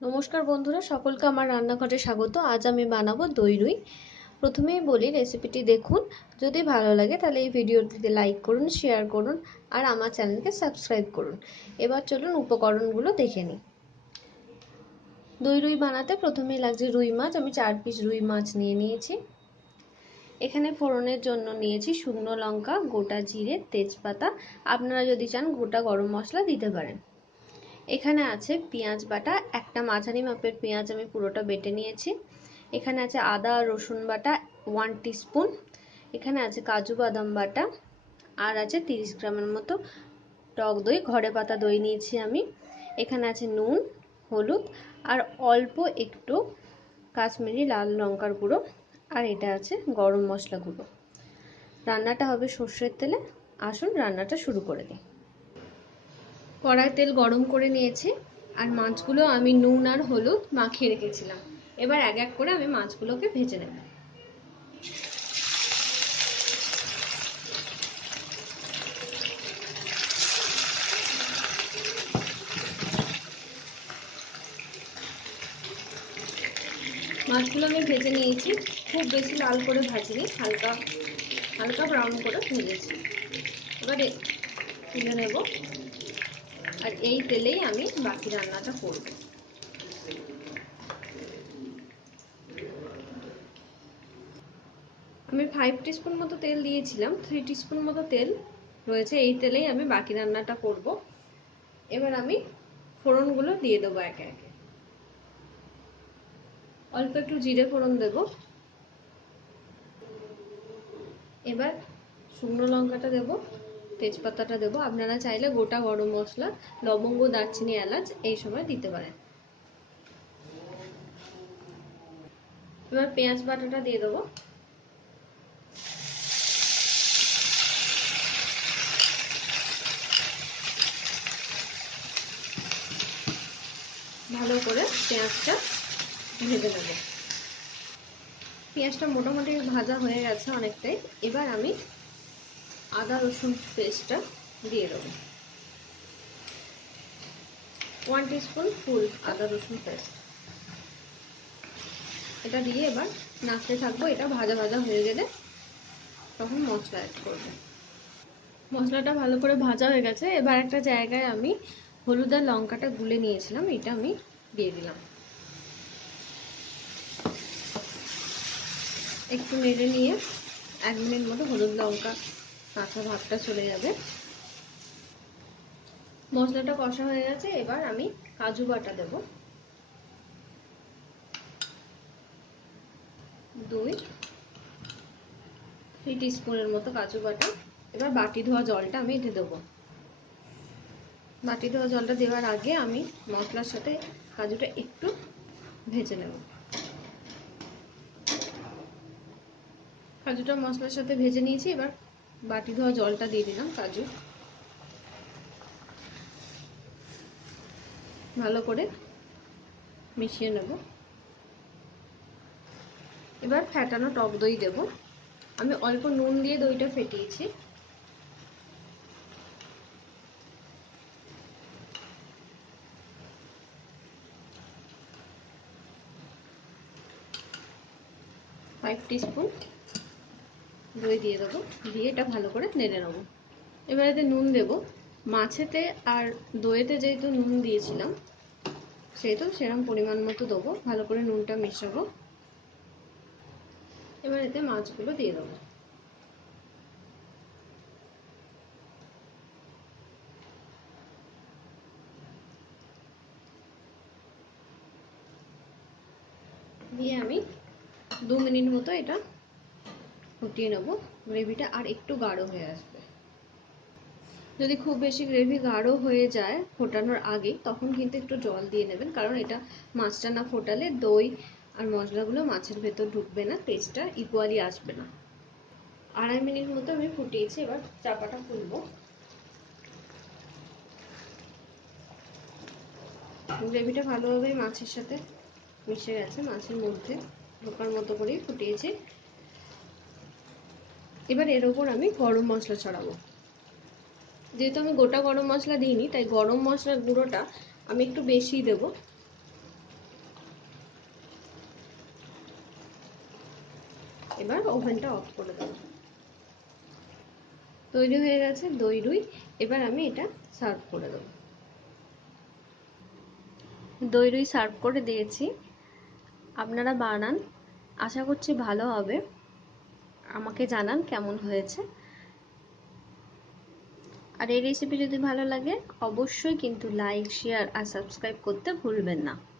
নমস্কার বন্ধুরা, সকলকে আমার রান্নাঘরে স্বাগত। আজ আমি বানাবো দই রুই। প্রথমেই বলি, রেসিপিটি দেখুন। যদি ভালো লাগে তাহলে এই ভিডিওটিতে লাইক করুন, শেয়ার করুন আর আমার চ্যানেলকে সাবস্ক্রাইব করুন। এবার চলুন উপকরণগুলো দেখে নিই। দই রুই বানাতে প্রথমেই লাগছে রুই মাছ। আমি 4 পিস রুই মাছ নিয়ে নিয়েছি। এখানে ফোড়নের জন্য নিয়েছি শুকনো লঙ্কা, গোটা জিরে, তেজপাতা। আপনারা যদি চান গোটা গরম মশলা দিতে পারেন। এখানে আছে পেঁয়াজ বাটা, একটা মাঝারি মাপের পেঁয়াজ আমি পুরোটা বেটে নিয়েছি। এখানে আছে আদা আর রসুন বাটা 1 টিস্পুন। এখানে আছে কাজু বাদাম বাটা, আর আছে 30 গ্রামের মতো টক দই, ঘরে পাতা দই নিয়েছি আমি। এখানে আছে নুন, হলুদ আর অল্প একটু কাশ্মীরি লাল লঙ্কার গুঁড়ো, আর এটা আছে গরম মশলা গুঁড়ো। রান্নাটা হবে সর্ষের তেলে। আসুন রান্নাটা শুরু করে দিই। কড়াই তেল গরম করে নিয়েছি, আর মাছগুলো আমি নুন আর হলুদ মাখিয়ে রেখেছিলাম। এবার এক এক করে আমি মাছগুলোকে ভেজে নেব। মাছগুলো আমি ভেজে নিয়েছি, খুব বেশি লাল করে ভাজিনি, হালকা হালকা ব্রাউন করে ভেজেছি। এবারে তুলে নেব, আর এই তেলেই আমি বাকি রান্নাটা করব। আমি 5 টিস্পুন মতো তেল দিয়েছিলাম, 3 টিস্পুন মতো তেল রয়েছে। এই তেলেই আমি বাকি রান্নাটা করব। এবার আমি ফোড়নগুলো দিয়ে দেবো একে একে। অল্প একটু জিরে ফোড়ন দেব। এবার শুকনো লঙ্কাটা দেব, তেজপাতাটা দেব। আপনারা চাইলে গোটা গরম মশলা, লবঙ্গ, দারচিনি, এলাচ এই সময় দিতে পারেন। এবার পেঁয়াজ বাটাটা দিয়ে দেবো। ভালো করে পেঁয়াজটা ভেজে নেব। পেঁয়াজটা মোটামুটি ভাজা হয়ে গেছে অনেকটাই। এবার আমি আদা রসুন পেস্টটা দিয়ে দেবো। 1 টিস্পুন ফুল আদা রসুন পেস্ট। এটা দিয়ে এবার নাড়তে থাকবো। এটা ভাজা ভাজা হয়ে গেলে তখন মশলা অ্যাড করবো। মশলাটা ভালো করে ভাজা হয়ে গেছে। এবার একটা জায়গায় আমি হলুদ আর লঙ্কাটা গুলে নিয়েছিলাম, এটা আমি দিয়ে দিলাম। একটু নেড়ে নিয়ে 1 মিনিট মতো হলুদ লঙ্কা কাঁচা ভাবটা চলে যাবে। মশলাটা কষা হয়ে গেছে। এবার আমি কাজু বাটা দেব, 3 টিস্পুনের মতো কাজু বাটা। এবার বাটি ধোয়া জলটা আমি দিয়ে দেবো। বাটি ধোয়া জলটা দেওয়ার আগে আমি মশলার সাথে কাজুটা একটু ভেজে নেব। কাজুটা মশলার সাথে ভেজে নিয়েছি। এবার বাটি ধোয়া জলটা দিয়ে দিলাম। কাজু ভালো করে মিশিয়ে নেব। এবার ফেটানো টক দই দেব। আমি অল্প নুন দিয়ে দইটা ফেটিয়েছি। ফাইভ টিস্পুন দই দিয়ে দেবো। দিয়ে এটা ভালো করে নেড়ে নেবো। এবার এতে নুন দেব। মাছেতে আর দইতে যেহেতু নুন দিয়েছিলাম, সেহেতু সেরকম পরিমাণ মতো দেবো। ভালো করে নুনটা মেশাবো। এবার এতে মাছগুলো দিয়ে দেবো। দিয়ে আমি 2 মিনিট মতো এটা ফুটিয়ে নেবো। গ্রেভিটা আর একটু গাঢ় হয়ে আসবে। যদি খুব বেশি গ্রেভি গাঢ় হয়ে যায় ফোটানোর আগে, তখন কিন্তু একটু জল দিয়ে নেবেন, কারণ এটা মাছটা না ফোটালে দই আর মশলাগুলো মাছের ভেতর ঢুকবে না, টেস্টটা ইকুয়ালি আসবে না। 2.5 মিনিট মতো আমি ফুটিয়েছি। এবার চাপাটা খুলবো। গ্রেভিটা ভালোভাবে মাছের সাথে মিশে গেছে, মাছের মধ্যে ঢোকার মতো করেই ফুটিয়েছি। এবার এর ওপর আমি গরম মশলা ছড়াবো। যেহেতু আমি গোটা গরম মশলা দিইনি, তাই গরম মশলার গুঁড়োটা আমি একটু বেশি দেব। এবার ওভেনটা অফ করে দেবো। তৈরি হয়ে গেছে দই রুই। এবার আমি এটা সার্ভ করে দেবো। দই রুই সার্ভ করে দিয়েছি। আপনারা বানান, আশা করছি ভালো হবে। আমাকে জানান কেমন হয়েছে। আর এই রেসিপি যদি ভালো লাগে অবশ্যই কিন্তু লাইক, শেয়ার আর সাবস্ক্রাইব করতে ভুলবেন না।